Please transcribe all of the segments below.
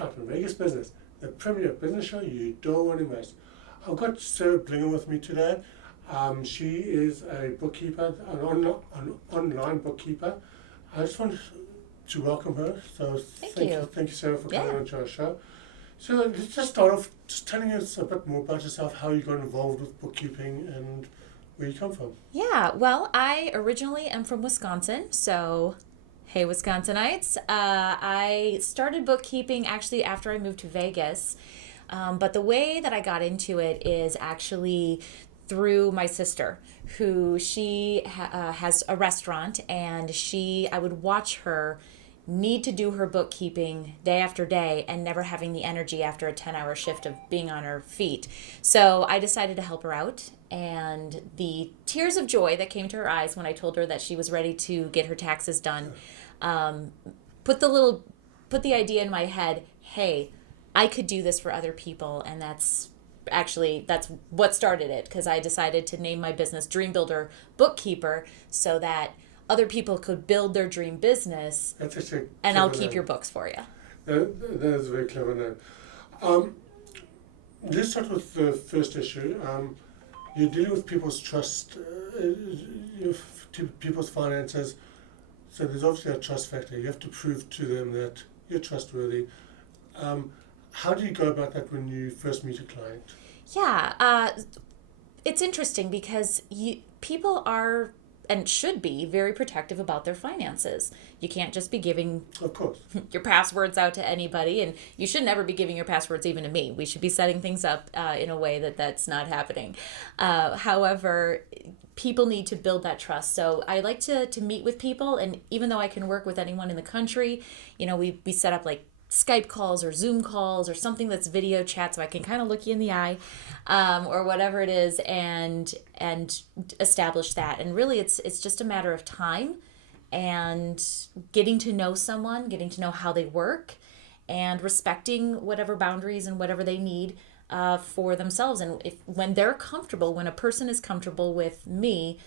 Up in Vegas Business, the premier business show you don't want to miss. I've got Sarah Blinger with me today. She is a bookkeeper, an online bookkeeper. I just wanted to welcome her. So thank you, Sarah, for coming on to our show. So let's just start off just telling us a bit more about yourself, how you got involved with bookkeeping and where you come from. Yeah, well, I originally am from Wisconsin, so hey, Wisconsinites. I started bookkeeping actually after I moved to Vegas, but the way that I got into it is actually through my sister, who has a restaurant, and I would watch her need to do her bookkeeping day after day and never having the energy after a 10-hour shift of being on her feet. So I decided to help her out, and the tears of joy that came to her eyes when I told her that she was ready to get her taxes done um, put the idea in my head, hey, I could do this for other people. And that's what started it, because I decided to name my business Dreambuilder Bookkeeper so that other people could build their dream business. That's actually and I'll keep your books for you. That is a very clever name. Let's start with the first issue. You're dealing with people's trust, people's finances. So there's obviously a trust factor. You have to prove to them that you're trustworthy. How do you go about that when you first meet a client? Yeah, it's interesting because people are and should be very protective about their finances. You can't just be giving Of course. your passwords out to anybody, and you should never be giving your passwords even to me. We should be setting things up in a way that's not happening. However, people need to build that trust. So I like to meet with people, and even though I can work with anyone in the country, we set up like Skype calls or Zoom calls or something that's video chat, so I can kind of look you in the eye, or whatever it is, and establish that. And really, it's just a matter of time and getting to know someone, getting to know how they work, and respecting whatever boundaries and whatever they need for themselves. And when they're comfortable, when a person is comfortable with me,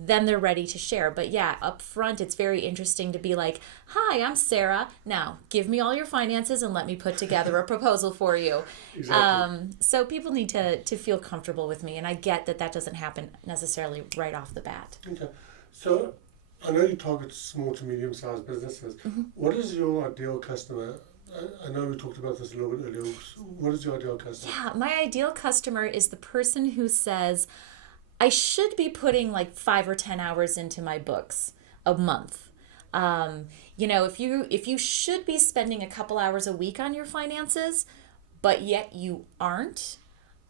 then they're ready to share. But yeah, up front, it's very interesting to be like, hi, I'm Sarah. Now, give me all your finances and let me put together a proposal for you. Exactly. So people need to feel comfortable with me. And I get that doesn't happen necessarily right off the bat. Okay. So I know you target small to medium-sized businesses. Mm-hmm. What is your ideal customer? I know we talked about this a little bit earlier. What is your ideal customer? Yeah, my ideal customer is the person who says, I should be putting like 5 or 10 hours into my books a month. If you should be spending a couple hours a week on your finances, but yet you aren't,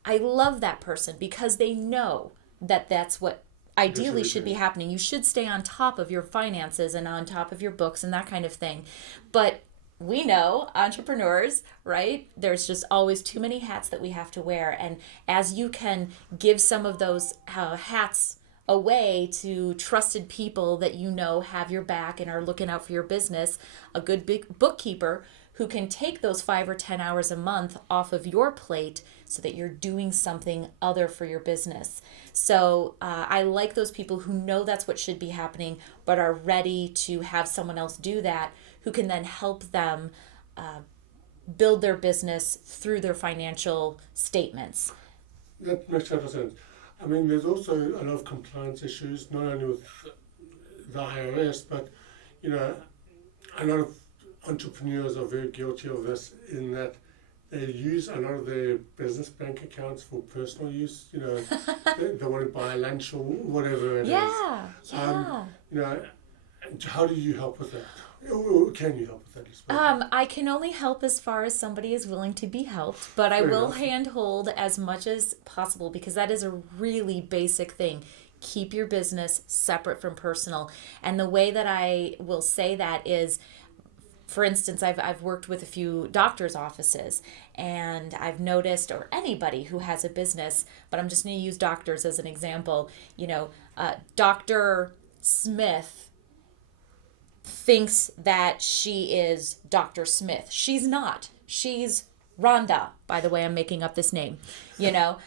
I love that person because they know that that's what ideally should be happening. You should stay on top of your finances and on top of your books and that kind of thing. But we know entrepreneurs, right? There's just always too many hats that we have to wear. And as you can give some of those hats away to trusted people that have your back and are looking out for your business, a good big bookkeeper who can take those 5 or 10 hours a month off of your plate so that you're doing something other for your business. So I like those people who know that's what should be happening, but are ready to have someone else do that, who can then help them build their business through their financial statements. That makes total sense. I mean, there's also a lot of compliance issues, not only with the IRS, but, a lot of entrepreneurs are very guilty of this in that they use a lot of their business bank accounts for personal use. They want to buy lunch or whatever it is. Yeah. How do you help with that? Or can you help with that? I can only help as far as somebody is willing to be helped, but I will handhold as much as possible because that is a really basic thing. Keep your business separate from personal. And the way that I will say that is, for instance, I've worked with a few doctors' offices, and I've noticed, or anybody who has a business, but I'm just going to use doctors as an example. Dr. Smith thinks that she is Dr. Smith. She's not. She's Rhonda. By the way, I'm making up this name.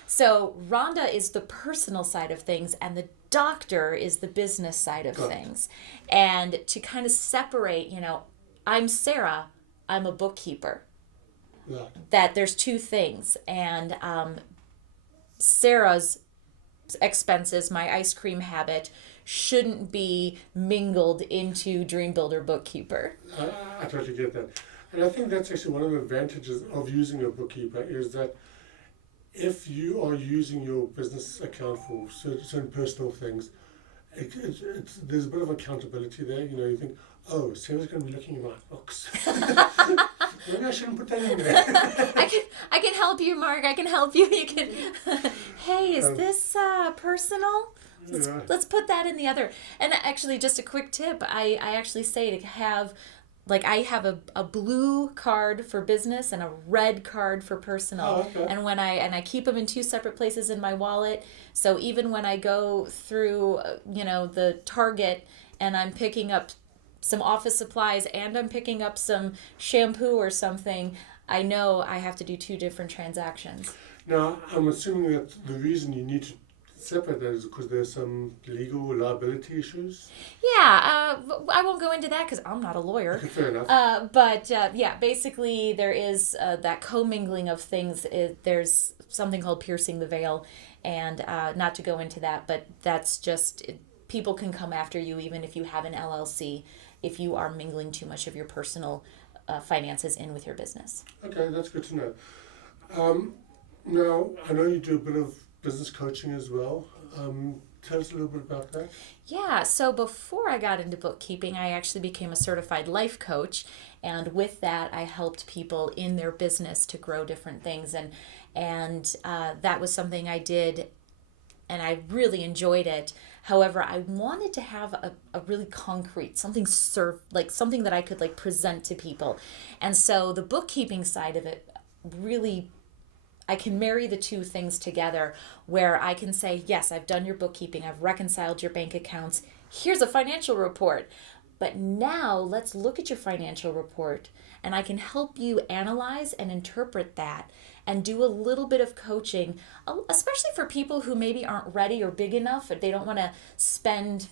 So Rhonda is the personal side of things, and the doctor is the business side of things. And to kind of separate, I'm Sarah, I'm a bookkeeper. Right. that there's two things. And Sarah's expenses, my ice cream habit, shouldn't be mingled into Dreambuilder Bookkeeper. I totally get that. And I think that's actually one of the advantages of using a bookkeeper is that if you are using your business account for certain personal things, there's a bit of accountability there. You know, you think, oh, Sarah's going to be looking at my books. Maybe I shouldn't put that in there. I can help you, Mark. I can help you. You can. Hey, is this personal? Let's put that in the other. And actually, just a quick tip. I actually say to have, like, I have a blue card for business and a red card for personal. Oh, okay. And I keep them in two separate places in my wallet. So even when I go through, the Target and I'm picking up some office supplies and I'm picking up some shampoo or something, I know I have to do two different transactions. Now, I'm assuming that the reason you need to separate that is because there's some legal liability issues. Yeah, I won't go into that because I'm not a lawyer. Okay, fair enough. But basically there is that commingling of things. There's something called piercing the veil, and not to go into that, but that's just, people can come after you even if you have an LLC if you are mingling too much of your personal finances in with your business. Okay, that's good to know. Now, I know you do a bit of business coaching as well. Tell us a little bit about that. Yeah, so before I got into bookkeeping, I actually became a certified life coach, and with that, I helped people in their business to grow different things, and that was something I did, and I really enjoyed it. However, I wanted to have a really concrete, something something that I could present to people, and so the bookkeeping side of it really, I can marry the two things together where I can say, yes, I've done your bookkeeping, I've reconciled your bank accounts, here's a financial report. But now let's look at your financial report and I can help you analyze and interpret that and do a little bit of coaching, especially for people who maybe aren't ready or big enough, or they don't want to spend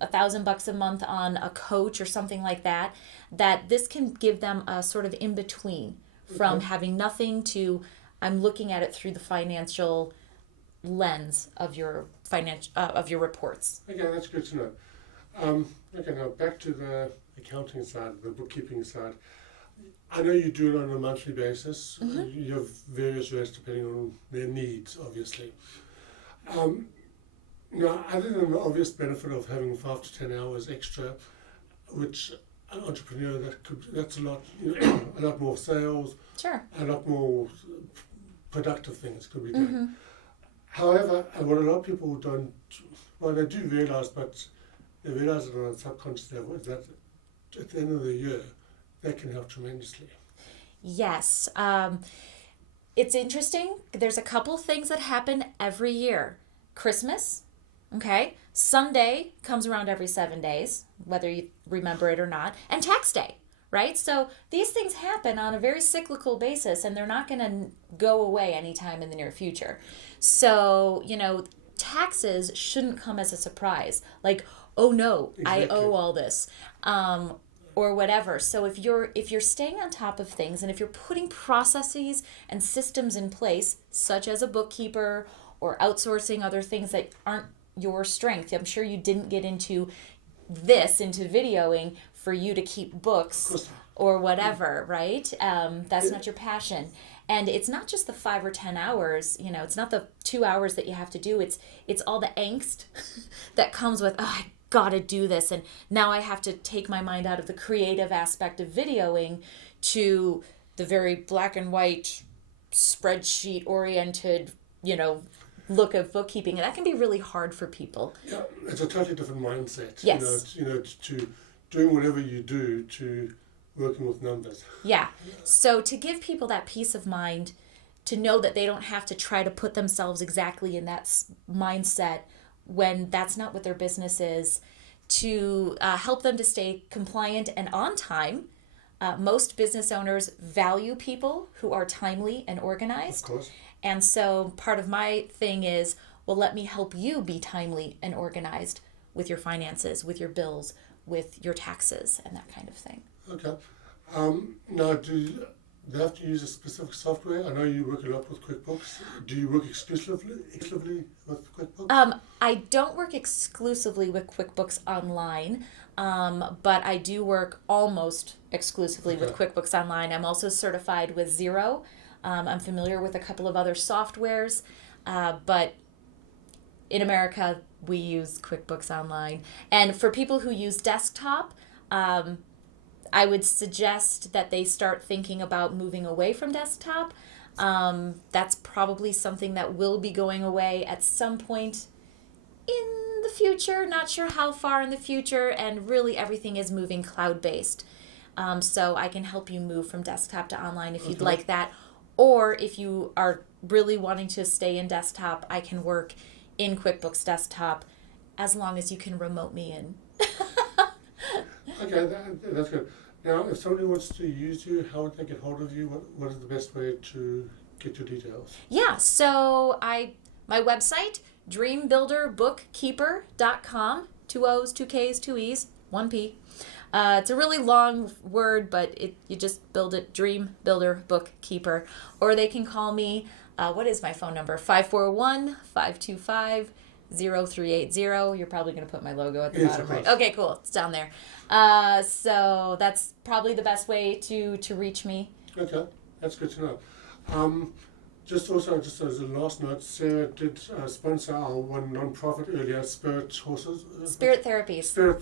$1,000 a month on a coach or something like that, that this can give them a sort of in between from having nothing to, I'm looking at it through the financial lens of your reports. Okay, that's good to know. Okay, now back to the accounting side, the bookkeeping side. I know you do it on a monthly basis. Mm-hmm. You have various rates depending on their needs, obviously. Now, other than the obvious benefit of having 5 to 10 hours extra, which an entrepreneur, that's a lot, a lot more sales, Sure. a lot more productive things could be done. Mm-hmm. However, what a lot of people don't, well, they do realize, but they realize it on a subconscious level, is that at the end of the year, that can help tremendously. Yes. It's interesting. There's a couple things that happen every year. Christmas, okay? Sunday comes around every 7 days, whether you remember it or not, and tax day, right? So these things happen on a very cyclical basis, and they're not going to go away anytime in the near future. So, taxes shouldn't come as a surprise. Like, oh no, Exactly. I owe all this. Or whatever. So if you're staying on top of things and if you're putting processes and systems in place, such as a bookkeeper or outsourcing other things that aren't your strength, I'm sure you didn't get into videoing for you to keep books or whatever, right? That's not your passion. And it's not just the 5 or 10 hours, it's not the 2 hours that you have to do. It's all the angst that comes with, I gotta do this, and now I have to take my mind out of the creative aspect of videoing to the very black and white spreadsheet oriented look of bookkeeping, and that can be really hard for people. Yeah, it's a totally different mindset. Yes. To doing whatever you do to working with numbers. Yeah. So to give people that peace of mind, to know that they don't have to try to put themselves exactly in that mindset when that's not what their business is, to help them to stay compliant and on time. Most business owners value people who are timely and organized. Of course. And so part of my thing is, well, let me help you be timely and organized with your finances, with your bills, with your taxes, and that kind of thing. Okay. Now, do they have to use a specific software? I know you work a lot with QuickBooks. Do you work exclusively with QuickBooks? I don't work exclusively with QuickBooks Online, but I do work almost exclusively with QuickBooks Online. I'm also certified with Xero. I'm familiar with a couple of other softwares, but in America, we use QuickBooks Online. And for people who use desktop, I would suggest that they start thinking about moving away from desktop. That's probably something that will be going away at some point in the future. Not sure how far in the future, and really everything is moving cloud-based. So I can help you move from desktop to online if you'd like that. Or if you are really wanting to stay in desktop, I can work in QuickBooks Desktop as long as you can remote me in. Okay, that's good. Now, if somebody wants to use you, how would they get hold of you? What is the best way to get your details? Yeah, so my website, dreambuilderbookkeeper.com, 2 O's, 2 K's, 2 E's, 1 P. It's a really long word, but you just build it, Dreambuilder Bookkeeper. Or they can call me, what is my phone number? 541-525-0380. You're probably going to put my logo at the bottom, right? Okay, cool. It's down there. So that's probably the best way to reach me. Okay, that's good to know. Just as a last note, Sarah did sponsor our one non-profit earlier, Spirit Therapies. Spirit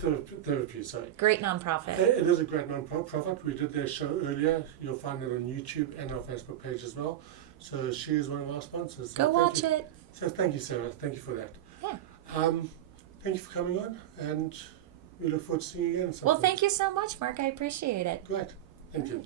Therapy, sorry. Great non-profit. It is a great non-profit. We did their show earlier. You'll find it on YouTube and our Facebook page as well. So she is one of our sponsors. Go watch it. So thank you, Sarah. Thank you for that. Yeah. Thank you for coming on, and we look forward to seeing you again. Well, thank you so much, Mark. I appreciate it. Great. Thank you.